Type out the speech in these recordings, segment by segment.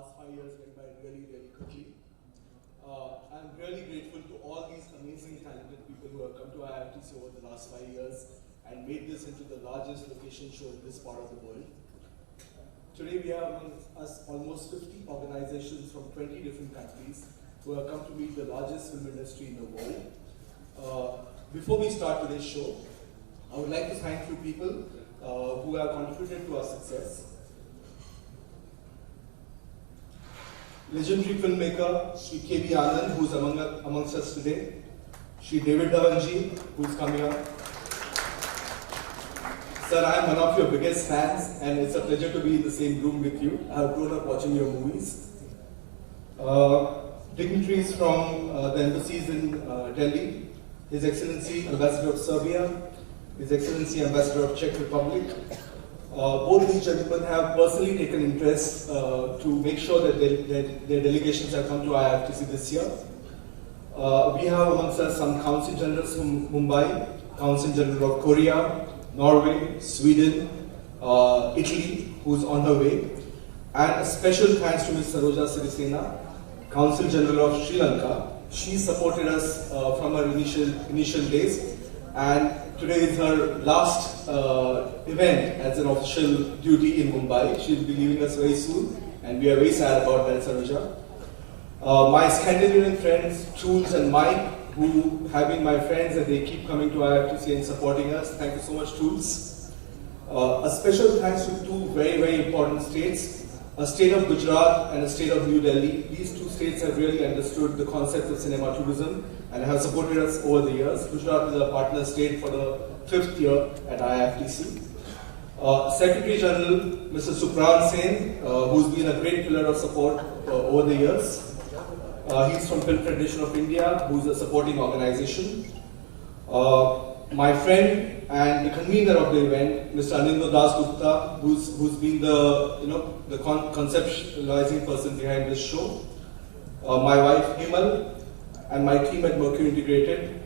last 5 years went by really, really quickly. I'm really grateful to all these amazing, talented people who have come to IIFTC over the last 5 years and made this into the largest location show in this part of the world. Today we have among us almost 50 organizations from 20 different countries who have come to meet the largest film industry in the world. Before we start today's show, I would like to thank a few people who have contributed to our success. Legendary filmmaker Shri K.V. Anand, who is amongst us today. Shri David Dhawan ji, who is coming up. Sir, I am one of your biggest fans, and it's a pleasure to be in the same room with you. I have grown up watching your movies. Dignitaries from the embassies in Delhi, His Excellency Ambassador of Serbia, His Excellency Ambassador of Czech Republic. Both these gentlemen have personally taken interest to make sure that their delegations have come to IIFTC this year. We have amongst us some Council Generals from Mumbai, Council General of Korea, Norway, Sweden, Italy, who's on her way. And a special thanks to Ms. Saroja Sirisena, Council General of Sri Lanka. She supported us from her initial days, and today is her last event as an official duty in Mumbai. She'll be leaving us very soon, and we are very sad about that, Saroja. My Scandinavian friends, Truls and Mike, who have been my friends and they keep coming to IIFTC and supporting us. Thank you so much, Truls. A special thanks to two very, very important states, a state of Gujarat and a state of New Delhi. These two states have really understood the concept of cinema tourism and have supported us over the years. Gujarat is a partner state for the 5th year at IIFTC. Secretary General, Mr. Supran Sen, who's been a great pillar of support over the years. He's from Film Federation of India, who's a supporting organization. My friend and the convener of the event, Mr. Anindo Das Gupta, who's been the conceptualizing person behind this show. My wife Himal and my team at Mercury Integrated.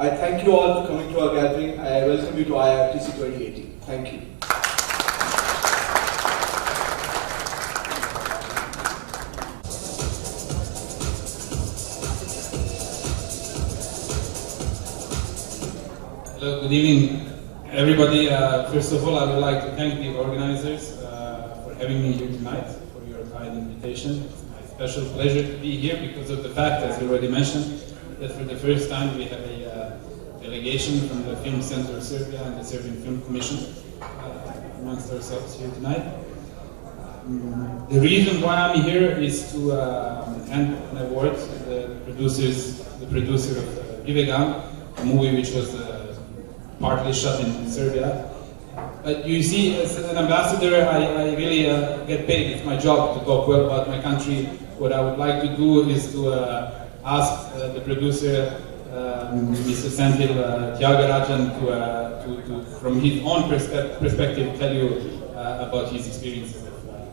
I thank you all for coming to our gathering. I welcome you to IIFTC 2018. Thank you. Hello, good evening, everybody. First of all, I would like to thank the organizers for having me here tonight, for your kind invitation. It's my special pleasure to be here because of the fact, as you already mentioned, that for the first time we have a delegation from the Film Center of Serbia and the Serbian Film Commission amongst ourselves here tonight. The reason why I'm here is to hand an award to the producer of Vivegam, a movie which was partly shot in Serbia. But you see, as an ambassador, I really get paid. It's my job to talk well about my country. What I would like to do is to ask the producer, Mr. Senthil Tyagarajan, to from his own perspective, tell you about his experiences.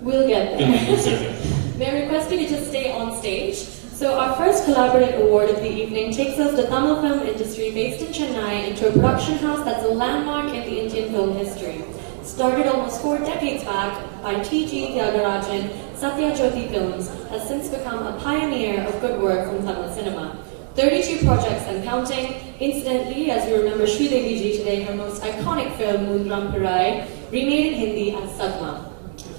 We'll get there. In Serbia. May I request you to stay on stage? So our first collaborative award of the evening takes us the Tamil film industry based in Chennai into a production house that's a landmark in the Indian film history. Started almost 4 decades back by T.G. Tyagarajan, Satya Jyoti Films has since become a pioneer of good work from Tamil cinema. 32 projects and counting. Incidentally, as you remember Sridevi ji today, her most iconic film, Moondram Pirai, remade in Hindi as Sadma,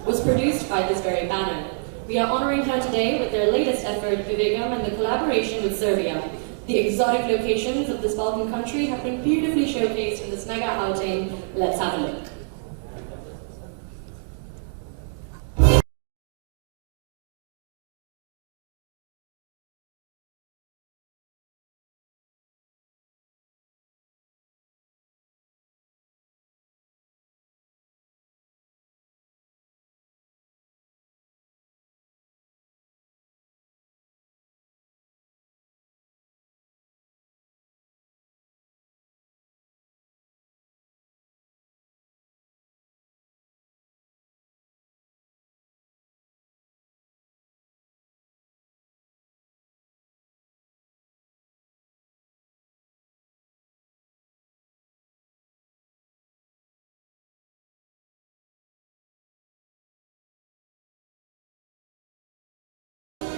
was produced by this very banner. We are honoring her today with their latest effort, Vivegam, and the collaboration with Serbia. The exotic locations of this Balkan country have been beautifully showcased in this mega outing. Let's have a look.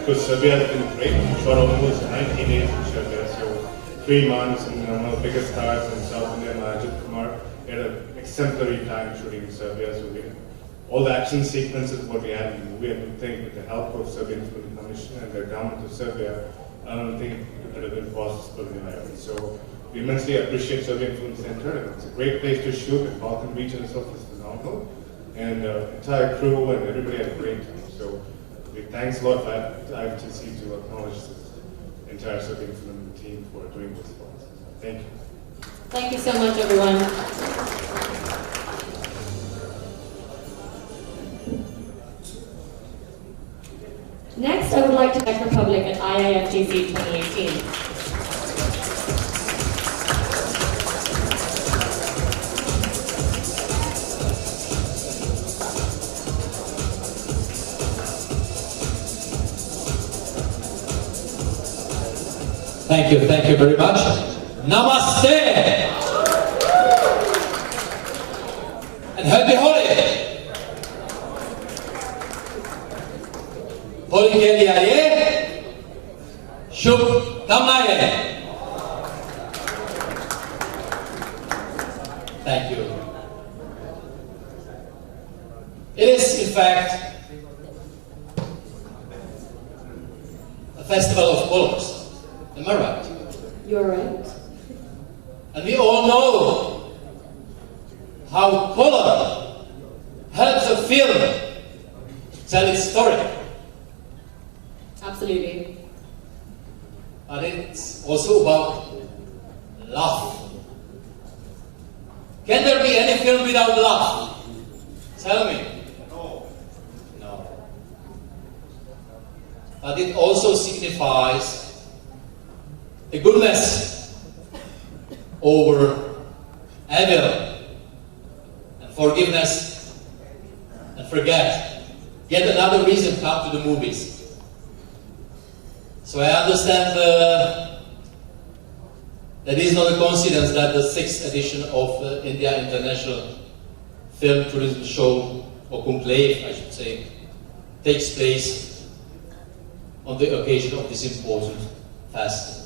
because Serbia has been great. We shot almost 90 days in Serbia, so 3 months, and one of the biggest stars in South India, Ajit Kumar, he had an exemplary time shooting in Serbia. So all the action sequences what we had in the movie, I don't think with the help of Serbian Film Commission and the government of Serbia, I don't think it would have been possible in Ireland. So we immensely appreciate Serbian Film Center, and it's a great place to shoot, and Balkan region itself is phenomenal. And entire crew and everybody had a great time. So thanks a lot for IIFTC to acknowledge the entire Serbian film team for doing this for us. Thank you. Thank you so much, everyone. Next, I would like to thank Republic at IIFTC 2018. Thank you very much. Namaste! And happy Holi! Holi ke liye aaye, shubh kamaye. Thank you. It is, in fact, a festival of colors. Am I right? You're right. And we all know how color helps a film tell its story. Absolutely. But it's also about love. Can there be any film without love? Tell me. No. But it also signifies a goodness over evil, and forgiveness and forget. Yet another reason to come to the movies. So I understand that it is not a coincidence that the 6th edition of the India International Film Tourism Show, or Conclave I should say, takes place on the occasion of this important festival.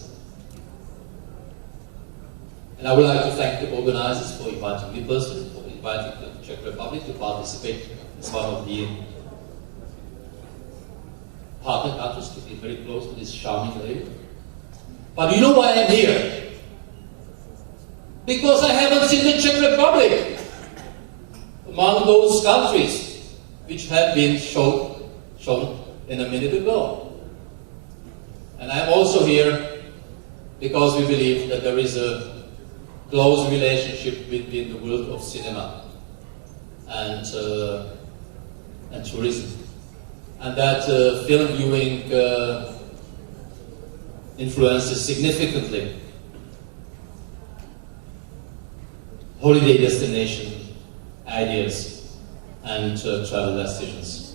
And I would like to thank the organizers for inviting me personally, for inviting the Czech Republic to participate as one of the partner countries, to be very close to this charming lady. But you know why I'm here? Because I haven't seen the Czech Republic among those countries which have been shown in a minute ago. And I'm also here because we believe that there is a close relationship between the world of cinema and tourism, and that film viewing influences significantly holiday destination ideas and travel decisions.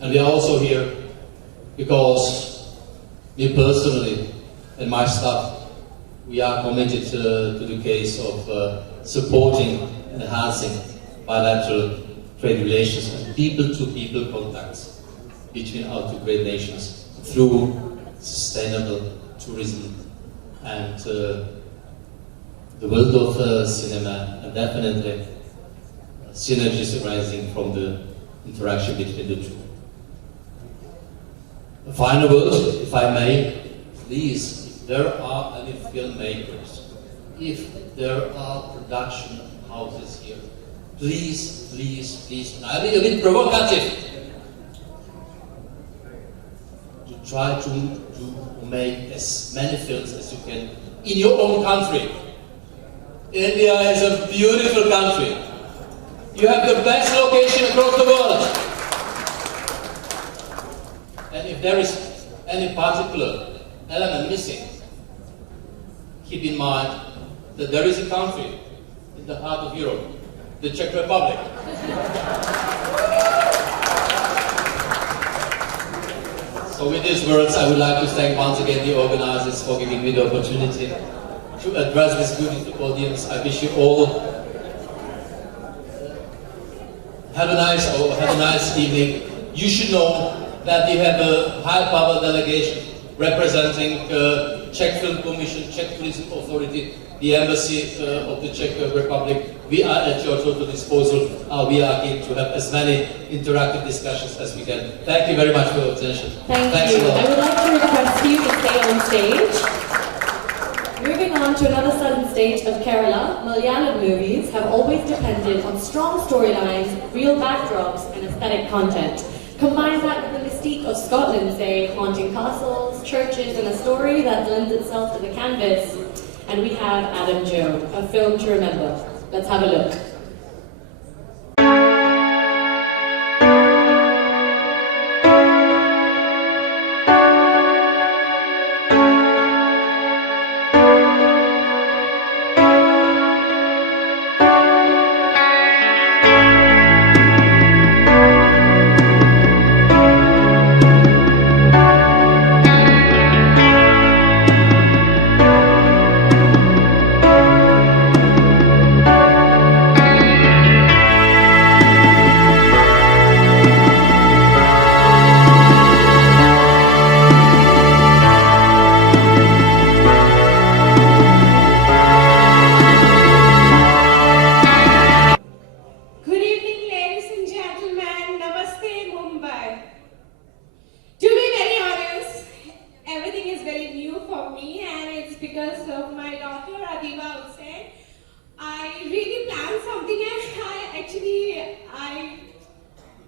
And we are also here because me personally and my staff, we are committed to the case of supporting and enhancing bilateral trade relations and people-to-people contacts between our two great nations through sustainable tourism and the world of cinema, and definitely synergies arising from the interaction between the two. A final word, if I may, please. If there are any filmmakers, if there are production houses here, please, and I'll be a bit provocative, to try to make as many films as you can in your own country. India is a beautiful country. You have the best location across the world. And if there is any particular element missing, keep in mind that there is a country in the heart of Europe, the Czech Republic. So with these words, I would like to thank once again the organizers for giving me the opportunity to address this beautiful audience. I wish you all have a nice evening. You should know that we have a high-power delegation representing Czech Film Commission, Czech Tourism Authority, the Embassy of the Czech Republic. We are at your total disposal. We are keen to have as many interactive discussions as we can. Thank you very much for your attention. Thanks you. I would like to request you to stay on stage. Moving on to another southern state of Kerala, Malayalam movies have always depended on strong storylines, real backdrops, and aesthetic content. Combine that with the mystique of Scotland, say, haunting castles, churches, and a story that lends itself to the canvas, and we have Adam Joe, a film to remember. Let's have a look.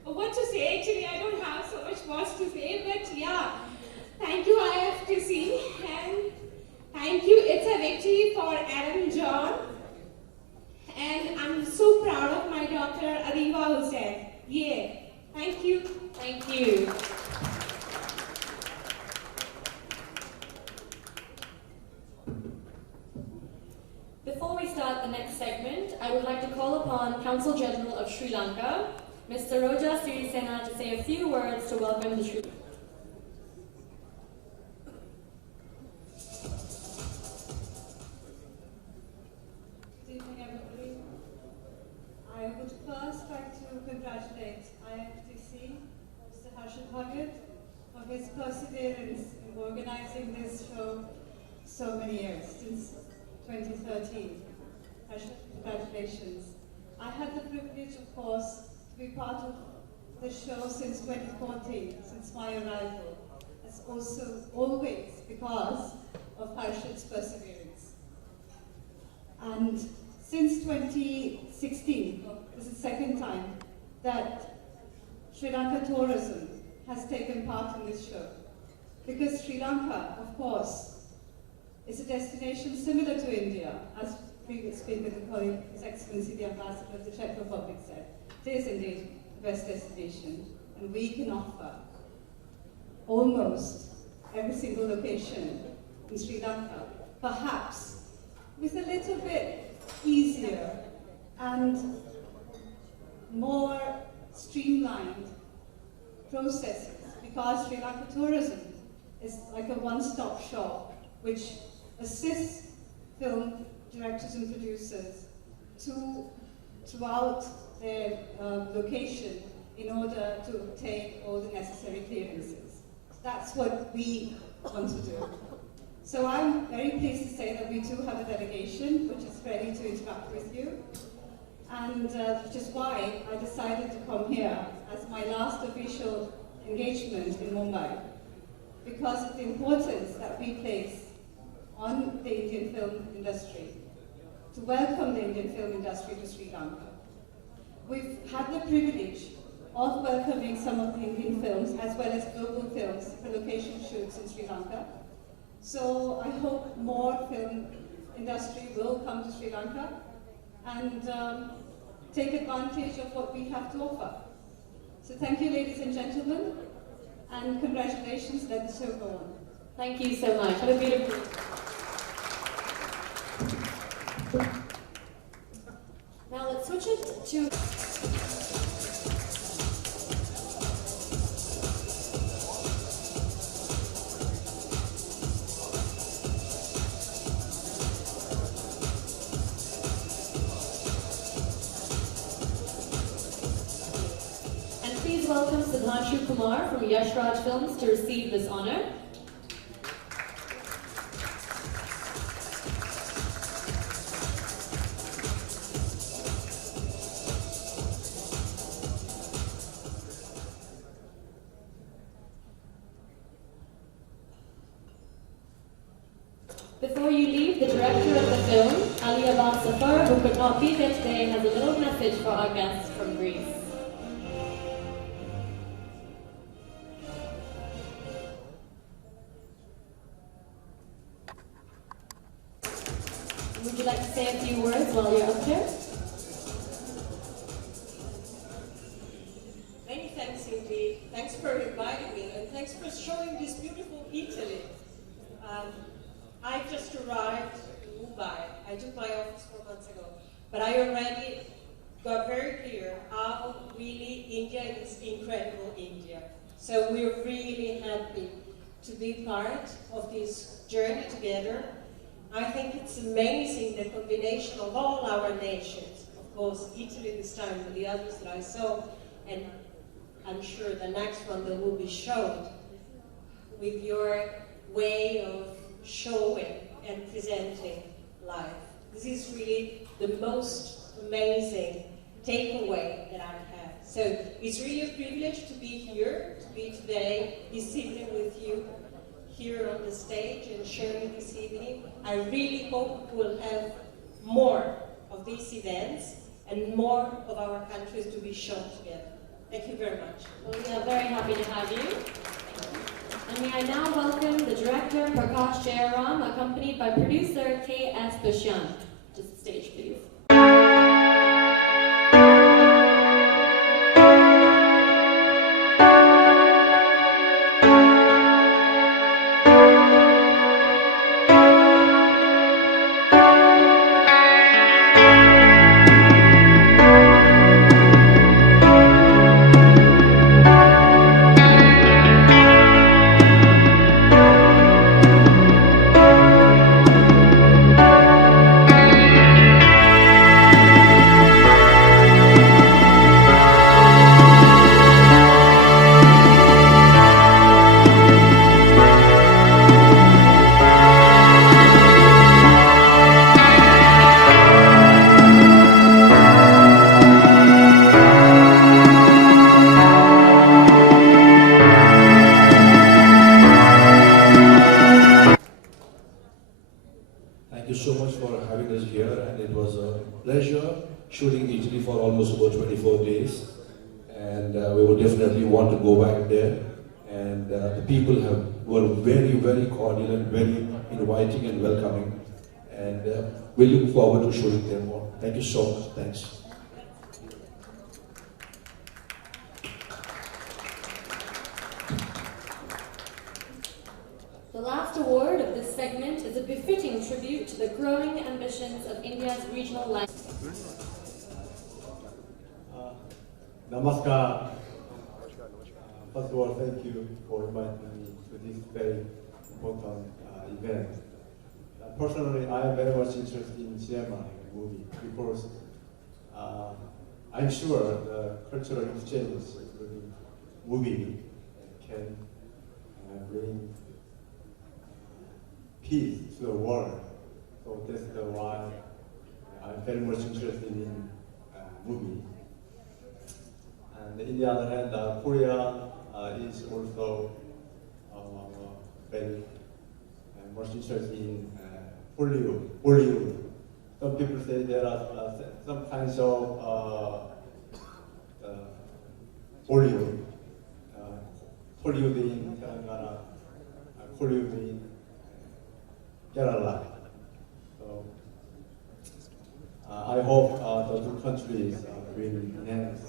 What to say, actually, I don't have so much more to say, but yeah, thank you IIFTC, and thank you, it's a victory for Adam John, and I'm so proud of my daughter Adiba Hussain. Yeah, thank you. Thank you. Before we start the next segment, I would like to call upon Consul General of Sri Lanka, Mr. Roja Sirisena, to say a few words to welcome the Sri Lanka. Good evening, everybody. I would first like to congratulate IIFTC, Mr. Harshad Bhagat, for his perseverance in organizing this show so many years, since 2013. Harshad, congratulations. I had the privilege, of course, to be part of the show since 2014, since my arrival. It's also always because of Harshad's perseverance. And since 2016, this is the second time that Sri Lanka tourism has taken part in this show. Because Sri Lanka, of course, is a destination similar to India, as previous speaker, His Excellency the Ambassador of the Czech Republic said. It is indeed the best destination, and we can offer almost every single location in Sri Lanka, perhaps with a little bit easier and more streamlined processes, because Sri Lanka tourism is like a one-stop shop which assists film directors and producers throughout their location in order to obtain all the necessary clearances. That's what we want to do. So I'm very pleased to say that we do have a delegation which is ready to interact with you, and which is why I decided to come here as my last official engagement in Mumbai, because of the importance that we place on the Indian film industry, to welcome the Indian film industry to Sri Lanka. We've had the privilege of welcoming some of the Indian films as well as global films for location shoots in Sri Lanka. So I hope more film industry will come to Sri Lanka and take advantage of what we have to offer. So thank you, ladies and gentlemen, and congratulations. Let the show go on. Thank you so much. What a beautiful... Now let's switch it to... welcome Sudhanshu Kumar from Yash Raj Films to receive this honor. Before you leave, the director of the film, Ali Abbas Safar, who could not be there today, has a little message for our guests from Greece. Would you like to say a few words while you're up here? Many thanks indeed. Thanks for inviting me, and thanks for showing this beautiful Italy. I just arrived in Mumbai. I took my office 4 months ago, but I already got very clear how really India is incredible India. So we're really happy to be part of this journey together. I think it's amazing the combination of all our nations. Of course, Italy this time, but the others that I saw, and I'm sure the next one that will be shown, with your way of showing and presenting life. This is really the most amazing takeaway that I've had. So it's really a privilege to be here, to be today, this evening with you, here on the stage and sharing this evening. I really hope we'll have more of these events and more of our countries to be shown together. Thank you very much. Well, we are very happy to have you. And may I now welcome the director, Prakash Jayaram, accompanied by producer K.S. Bashyan. To the stage, please. Thank you so much for having us here, and it was a pleasure shooting Italy for almost about 24 days, and we would definitely want to go back there. And the people were very, very cordial and very inviting and welcoming, and we look forward to shooting there more. Thank you so much. Thanks. The last award of this segment is a befitting tribute to the growing ambitions of India's regional language. Namaskar. First of all, thank you for inviting me to this very important event. Personally, I am very much interested in cinema and movie because I'm sure the cultural exchange, including movie, can bring peace to the world. So that's why I'm very much interested in movie. And in the other hand, Korea is also very much interested in Bollywood. Some people say there are some kinds of Bollywood, Hollywood in Telangana, Hollywood in Kerala. So I hope the two countries will enhance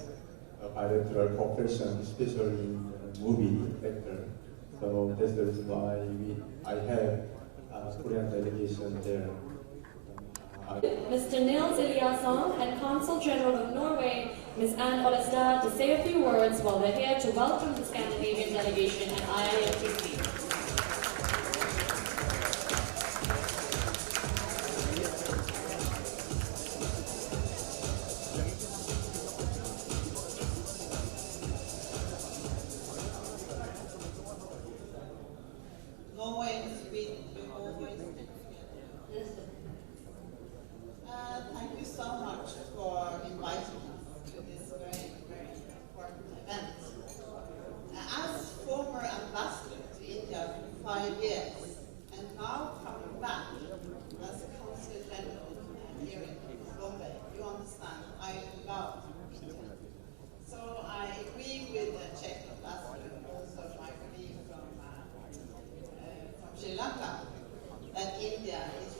bilateral cooperation, especially in the movie sector. So that's the reason why I have a Korean delegation there. Mr. Nils Eliasson and Consul General of Norway, Ms. Anne Olestad, to say a few words while they're here to welcome the Scandinavian delegation at IIFTC.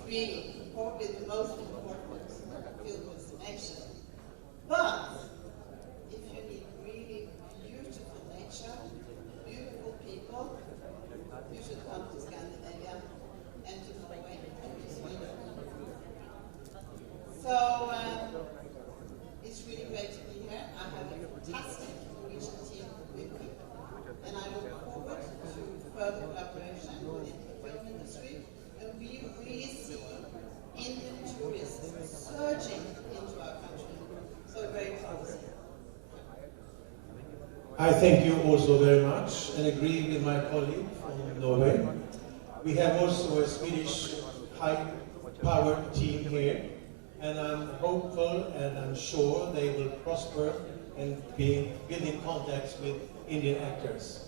really probably the most important film destination. But if you need really beautiful nature, beautiful people, you should come to Scandinavia and to Norway and to Sweden. So it's really great to be here. I have a fantastic Norwegian team with me, and I look forward to further collaboration within the film industry. And we really see Indian tourists surging into our country. So very promising. I thank you also very much and agree with my colleague from Norway. We have also a Swedish high-powered team here, and I'm hopeful and I'm sure they will prosper and be building contacts with Indian actors.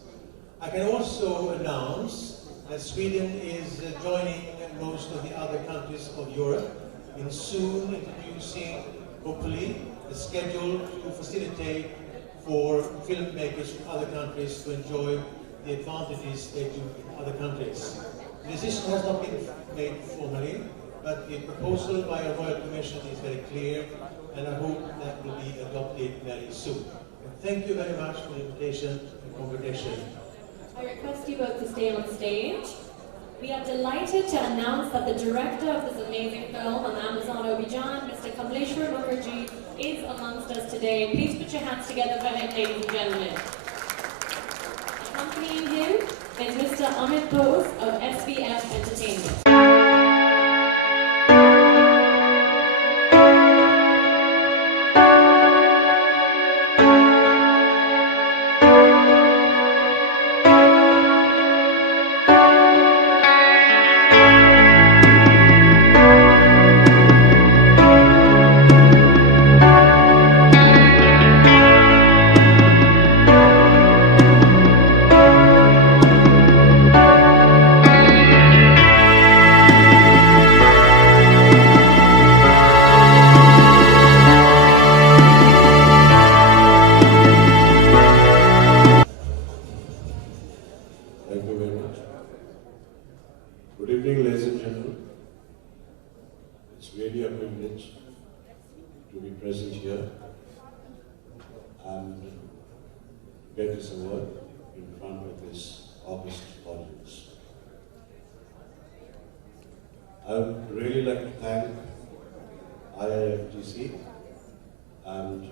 I can also announce that Sweden is joining most of the other countries of Europe in soon introducing, hopefully, a schedule to facilitate for filmmakers from other countries to enjoy the advantages they do in other countries. The decision has not been made formally, but the proposal by a Royal Commission is very clear, and I hope that will be adopted very soon. And thank you very much for the invitation and congratulations. I request you both to stay on stage. We are delighted to announce that the director of this amazing film on Amazon Obijan, Mr. Kamleshwar Mukherjee, is amongst us today. Please put your hands together for him, ladies and gentlemen. Accompanying him is Mr. Amit Bose of SVF Entertainment. I would really like to thank IIFTC and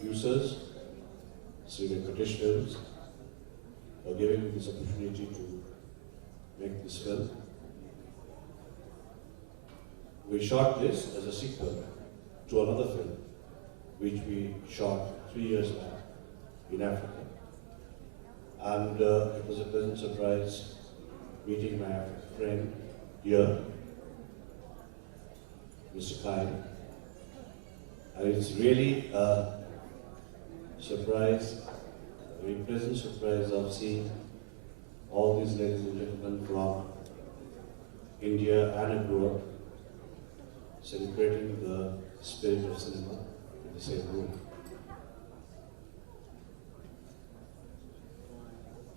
producers, senior petitioners, for giving me this opportunity to make this film. We shot this as a sequel to another film, which we shot 3 years back in Africa. And it was a pleasant surprise meeting my friend here, Mr. Kyle. And it's really a surprise, a very pleasant surprise of seeing all these ladies and gentlemen from India and abroad celebrating the spirit of cinema in the same room.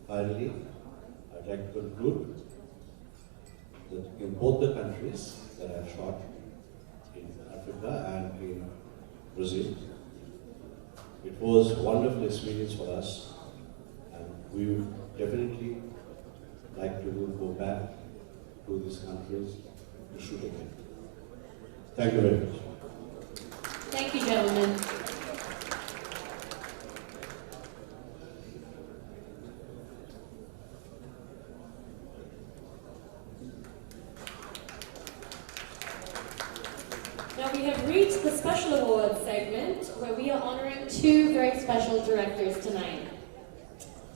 Finally, I'd like to conclude that in both the countries that I've shot, in Africa and in Brazil, it was a wonderful experience for us, and we would definitely like to go back to these countries to shoot again. Thank you very much. Thank you, gentlemen. Now we have reached the special awards segment where we are honoring two very special directors tonight.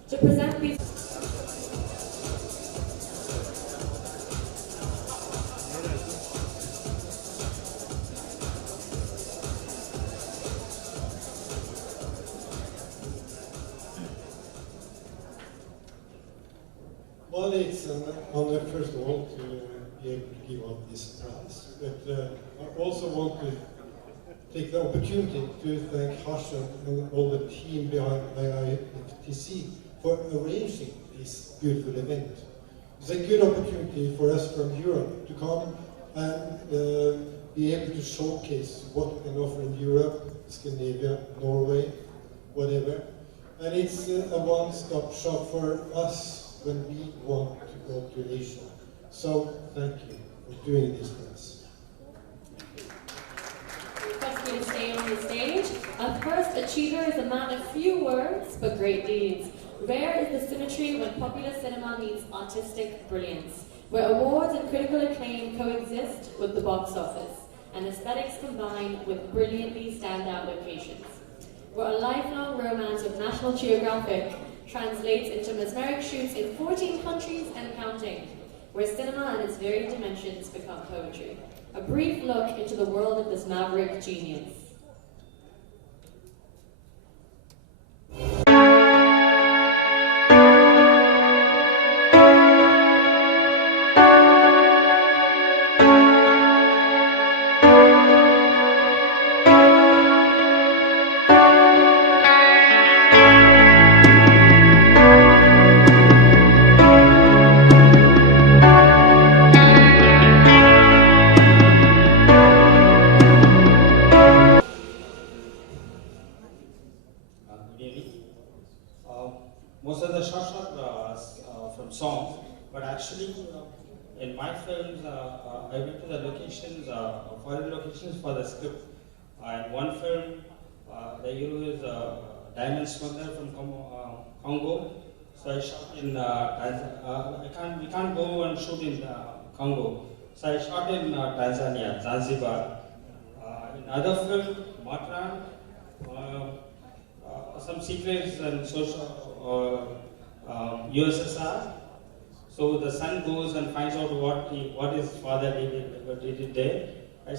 To present these well, it's an honor, first of all, to be able to give out this prize. But I also want to take the opportunity to thank Harsha and all the team behind IIFTC for arranging this beautiful event. It's a good opportunity for us from Europe to come and be able to showcase what we can offer in Europe, Scandinavia, Norway, whatever. And it's a one-stop shop for us when we want to go to Asia. So thank you for doing this for us. Request you to stay on the stage. Our first achiever is a man of few words but great deeds. Rare is the symmetry when popular cinema meets artistic brilliance, where awards and critical acclaim coexist with the box office, and aesthetics combine with brilliantly standout locations. Where a lifelong romance with National Geographic translates into mesmeric shoots in 14 countries and counting, where cinema and its varied dimensions become poetry. A brief look into the world of this maverick genius. Most of the shots are from songs, but actually in my films, I went to the locations, foreign locations for the script. In one film, the hero is a diamond smuggler from Congo. So I shot in we can't go and shoot in Congo. So I shot in Tanzania, Zanzibar. In other film, Matran, some secrets and social USSR. So the son goes and finds out what his father did there. I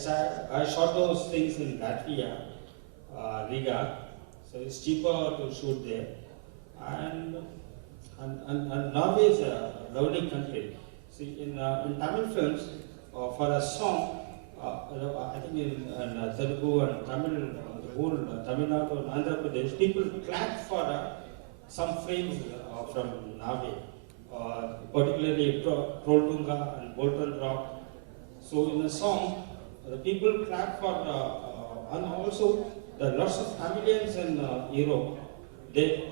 shot those things in Latvia, Riga. So it's cheaper to shoot there. And Norway is a lovely country. See, in Tamil films, for a song, I think in Telugu and Tamil, the whole Tamil Nadu and Andhra Pradesh, people clap for some frames from Norway, particularly Trolltunga and Bolton Rock. So in a song, the people clap for, and also the lots of Tamilians in Europe, they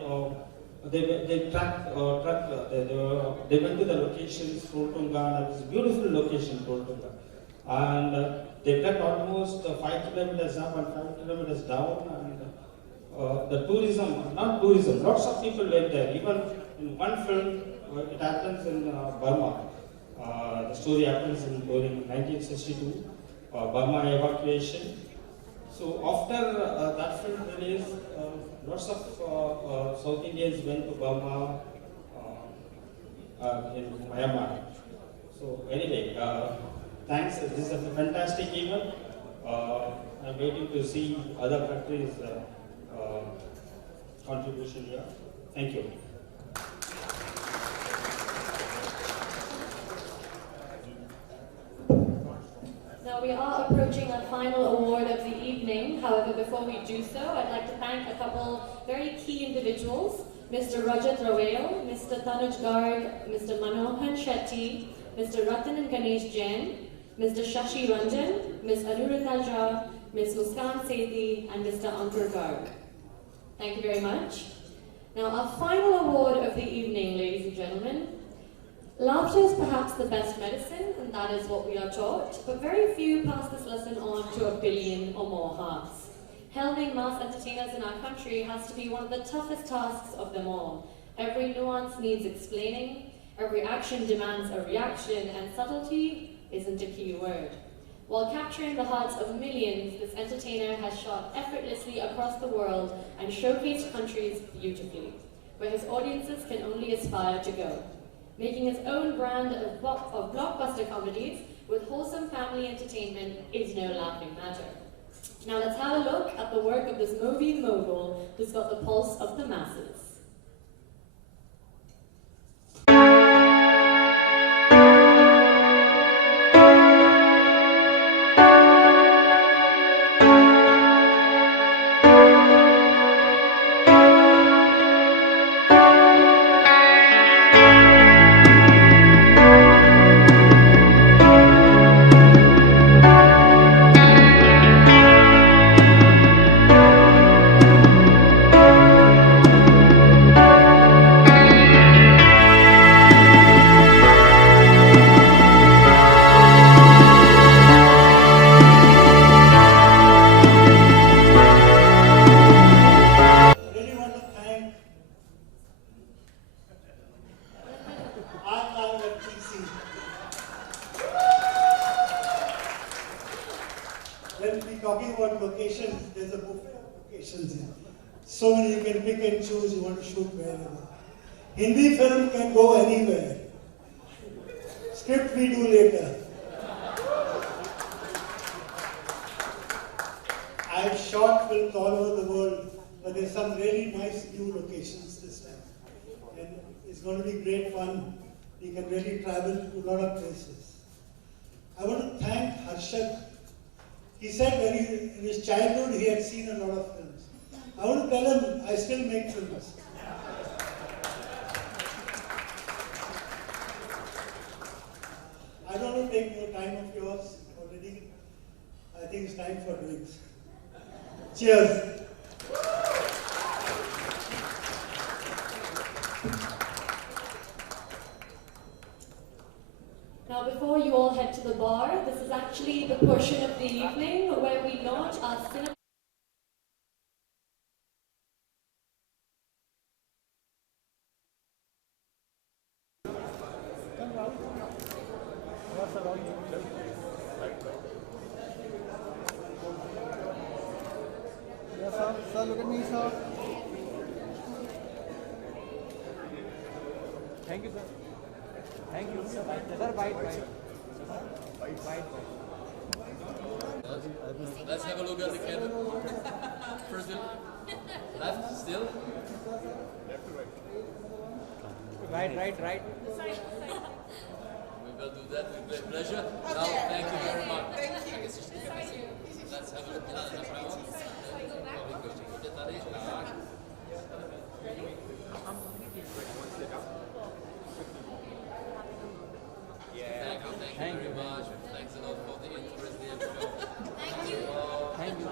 went to the locations, Trolltunga, and it's a beautiful location, Trolltunga. And they trekked almost 5 kilometers up and 5 kilometers down, and the tourism, not tourism, lots of people went there. Even in one film, it happens in Burma. The story happens during 1962, Burma evacuation. So after that film release, lots of South Indians went to Burma in Myanmar. So anyway, thanks. This is a fantastic event. I'm waiting to see other countries' contribution here. Thank you. Now we are approaching our final award of the evening. However, before we do so, I'd like to thank a couple very key individuals, Mr. Rajat Rawale, Mr. Tanuj Garg, Mr. Manohan Shetty, Mr. Ratan and Ganesh Jain, Mr. Shashi Ranjan, Ms. Anuradha Jha, Ms. Muskan Sethi, and Mr. Ankur Garg. Thank you very much. Now, our final award of the evening, ladies and gentlemen. Laughter is perhaps the best medicine, and that is what we are taught, but very few pass this lesson on to 1 billion or more hearts. Helming mass entertainers in our country has to be one of the toughest tasks of them all. Every nuance needs explaining, every action demands a reaction, and subtlety isn't a key word. While capturing the hearts of millions, this entertainer has shot effortlessly across the world and showcased countries beautifully, where his audiences can only aspire to go. Making his own brand of blockbuster comedies with wholesome family entertainment is no laughing matter. Now let's have a look at the work of this movie mogul who's got the pulse of the masses. when we're talking about locations, there's a buffet of locations here. So many you can pick and choose, you want to shoot wherever. Hindi film can go anywhere. Script we do later. I've shot films all over the world, but there's some really nice new locations this time. And it's going to be great fun. We can really travel to a lot of places. I want to thank Harshad. He said in his childhood he had seen a lot of films. I want to tell him I still make films. I don't want to take more time of yours already. I think it's time for drinks. Cheers. Now, before you all head to the bar, this is actually the portion of the evening where we launch our cinema. Yes, sir. Sir, look at me, sir. Thank you, sir. Thank you. Sir, bite. Bite. Let's have a look at the camera. First left, still. Left to right. Right. We will do that with great pleasure. Now, thank you very much. Thank you. Let's have a look at the camera. Thank you very much. Thanks a lot for the interest in the show. Thank you.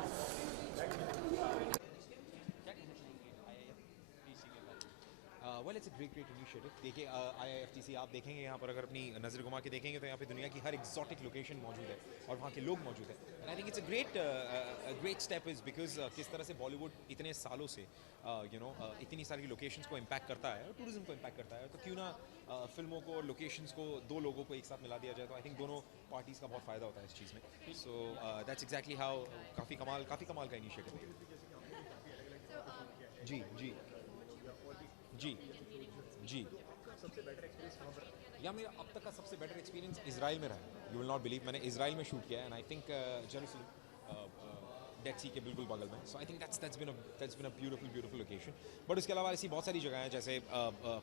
Well, it's a great initiative. देखिए IIFTC आप देखेंगे यहाँ पर अगर अपनी नज़र घुमा के देखेंगे तो यहाँ पे दुनिया की हर exotic location मौजूद है और वहाँ के लोग मौजूद हैं. And I think it's a great step is because किस तरह से Bollywood इतने सालों से इतनी सारी locations को impact करता है और tourism को impact करता है तो क्यों ना फिल्मों को और locations को दो लोगों को एक साथ मिला दिया जाए तो I think दोनों parties का बहुत फ़ायदा होता है इस चीज़ में. So that's exactly how काफ़ी कमाल का initiative है. जी या मेरा अब तक का सबसे बेटर एक्सपीरियंस इजराइल में रहा है. यू विल नॉट बिलीव मैंने इजराइल में शूट किया है and I think Jerusalem Dead Sea के बिल्कुल बगल में. So I think that's been a beautiful location. But उसके अलावा ऐसी बहुत सारी जगह हैं जैसे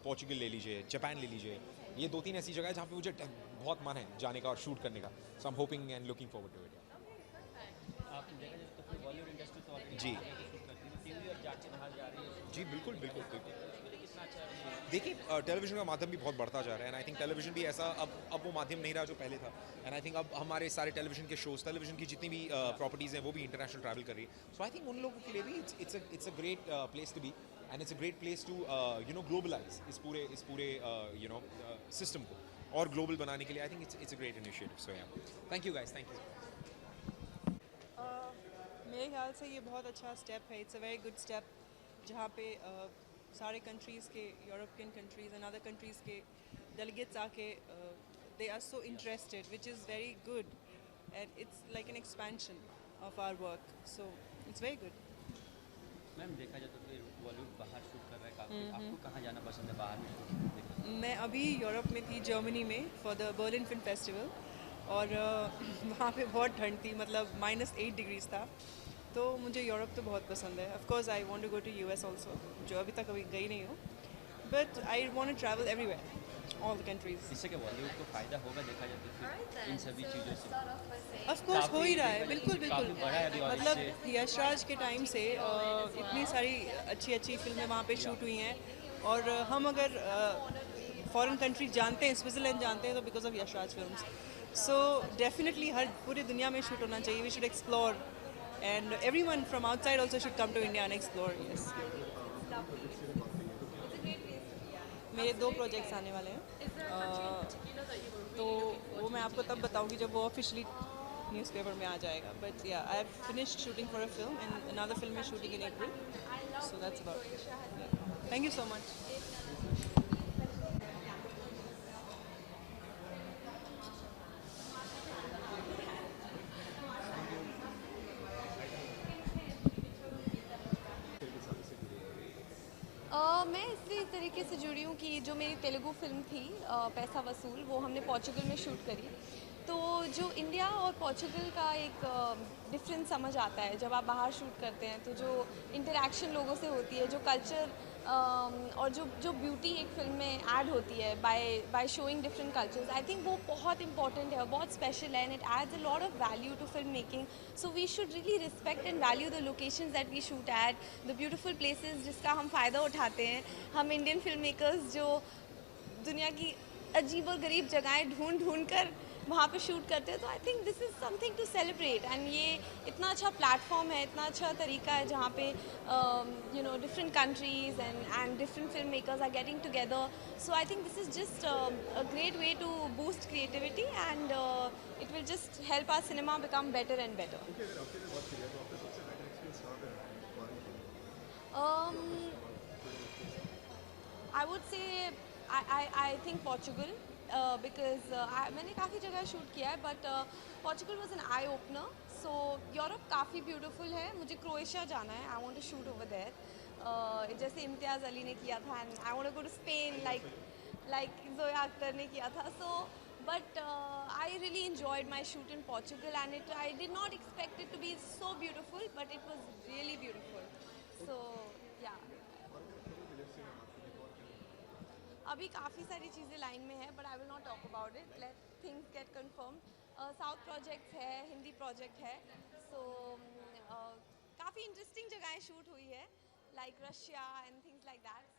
पोर्चुगल ले लीजिए, जापान ले लीजिए. ये 2-3 ऐसी जगह है जहाँ पे मुझे बहुत मन है जाने का और शूट करने का. So I am hoping and looking forward to it. जी बिल्कुल. देखिए टेलीविज़न का माध्यम भी बहुत बढ़ता जा रहा है एंड आई थिंक टेलीविज़न भी ऐसा अब वो माध्यम नहीं रहा जो पहले था. एंड आई थिंक अब हमारे सारे टेलीविज़न के शोज़, टेलीविज़न की जितनी भी प्रॉपर्टीज़ हैं वो भी इंटरनेशनल ट्रैवल कर रही है. सो आई थिंक उन लोगों के लिए भी it's a great place to be and it's a great place to globalize इस पूरे सिस्टम को और ग्लोबल बनाने के लिए. I think it's a great initiative. So yeah thank you guys. Thank you. मेरे ख्याल से ये बहुत अच्छा स्टेप है. It's a very good step जहाँ पे सारे कंट्रीज़ के, European countries and other countries के डेलीगेट्स आके they are so interested which is very good and it's like an expansion of our work. So it's very good. Ma'am देखा जाए तो फिर बॉलीवुड बाहर शूट कर रहा है काफ़ी. आपको कहाँ जाना पसंद है बाहर में? मैं अभी यूरोप में थी, जर्मनी में for the Berlin film festival और वहाँ पे बहुत ठंड थी, मतलब -8 डिग्रीज था. तो मुझे यूरोप तो बहुत पसंद है. Of course I want to go to US also, जो अभी तक गई नहीं हूँ. But I want to travel everywhere, all the countries. इससे क्या बॉलीवुड को फ़ायदा होगा देखा जाए तो फिर इन सभी चीज़ों से? ऑफ कोर्स हो ही रहा है. बिल्कुल. मतलब यशराज के टाइम से इतनी सारी अच्छी फिल्में वहाँ पे शूट हुई हैं और हम अगर फॉरेन कंट्री जानते हैं, स्विट्ज़रलैंड जानते हैं तो because of Yashraj films. So definitely हर पूरी दुनिया में शूट होना चाहिए. We should explore and everyone from outside also should come to India and explore. Yes. मेरे 2 प्रोजेक्ट्स आने वाले हैं तो वो मैं आपको तब बताऊंगी जब वो ऑफिशियली न्यूज़पेपर में आ जाएगा. बट या I have finished shooting for a film and another film is shooting in April. So that's about it. Thank you so much. तरीके से जुड़ी हूँ कि जो मेरी तेलुगु फिल्म थी पैसा वसूल, वो हमने पोर्चुगल में शूट करी। तो जो इंडिया और पोर्चुगल का एक डिफरेंस समझ आता है जब आप बाहर शूट करते हैं, तो जो इंटरेक्शन लोगों से होती है, जो कल्चर और जो ब्यूटी एक फिल्म में ऐड होती है by showing different cultures, I think वो बहुत इंपॉर्टेंट है, बहुत स्पेशल है, and it adds a lot of value to film making. So we should really respect and value the locations that we shoot at, the beautiful places जिसका हम फ़ायदा उठाते हैं। हम इंडियन फिल्म मेकर्स जो दुनिया की अजीब और गरीब जगहें ढूंढ कर वहाँ पे शूट करते हैं, तो I think this is something to celebrate. And ये इतना अच्छा प्लेटफॉर्म है, इतना अच्छा तरीका है जहाँ पे you know different countries and different film makers are getting together. So I think this is just a great way to boost creativity and it will just help our cinema become better and better. I would say I think Portugal because मैंने काफ़ी जगह shoot किया है, but Portugal was an eye opener. So Europe काफ़ी beautiful है, मुझे Croatia जाना है, I want to shoot over there, जैसे इम्तियाज़ अली ने किया था, and I want to go to Spain like Zoya Akhtar ने किया था। सो but I really enjoyed my shoot in Portugal, and I did not expect it to be so beautiful, but it was really beautiful. So yeah. अभी काफ़ी सारी चीज़ें line में है, but I will not talk about it, let things get confirm. South project है, Hindi project है, सो काफ़ी interesting जगहें शूट हुई है, like Russia and things like that.